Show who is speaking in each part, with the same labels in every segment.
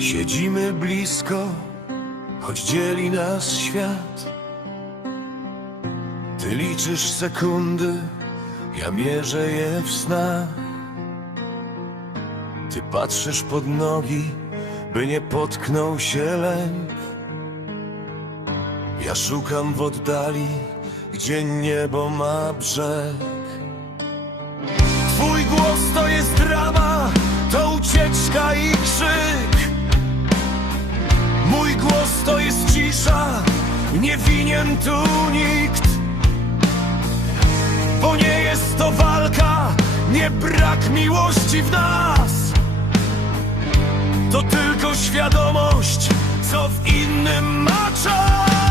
Speaker 1: Siedzimy blisko, choć dzieli nas świat. Ty liczysz sekundy, ja mierzę je w snach. Ty patrzysz pod nogi, by nie potknął się lęk. Ja szukam w oddali, gdzie niebo ma brzeg. Twój głos to jest drama, to ucieczka i krzyk. Mój głos to jest cisza, nie winien tu nikt. Bo nie jest to walka, nie brak miłości w nas. To tylko świadomość, co w innym ma czas.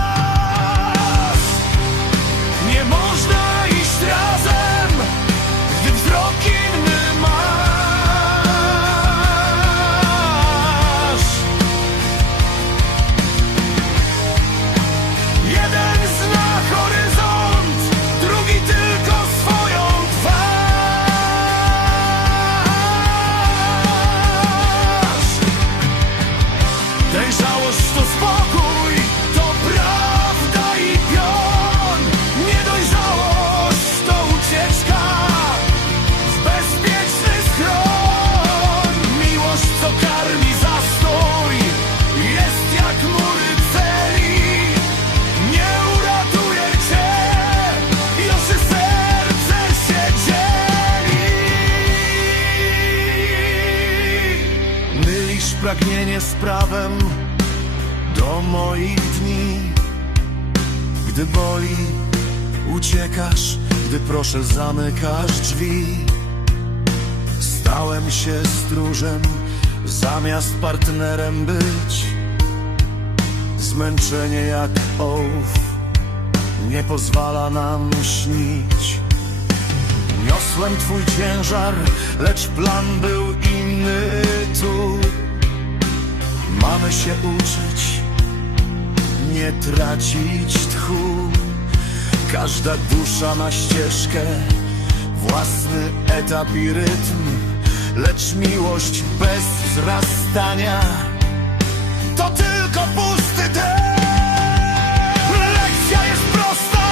Speaker 1: Pragnienie z prawem do moich dni. Gdy boli, uciekasz, gdy proszę zamykasz drzwi. Stałem się stróżem, zamiast partnerem być. Zmęczenie jak ołów nie pozwala nam śnić. Niosłem twój ciężar, lecz plan był Mamy się uczyć, nie tracić tchu. Każda dusza ma ścieżkę, własny etap i rytm, lecz miłość bez wzrastania to tylko pusty dech. Lekcja jest prosta,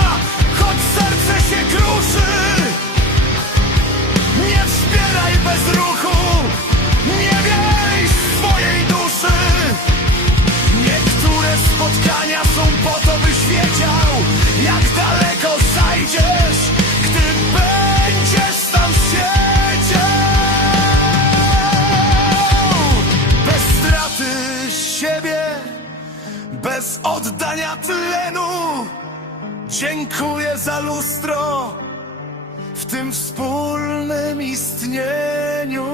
Speaker 1: choć serce się kruszy. Nie wspieraj bez ruchu, Dziękuję za lustro w tym wspólnym istnieniu.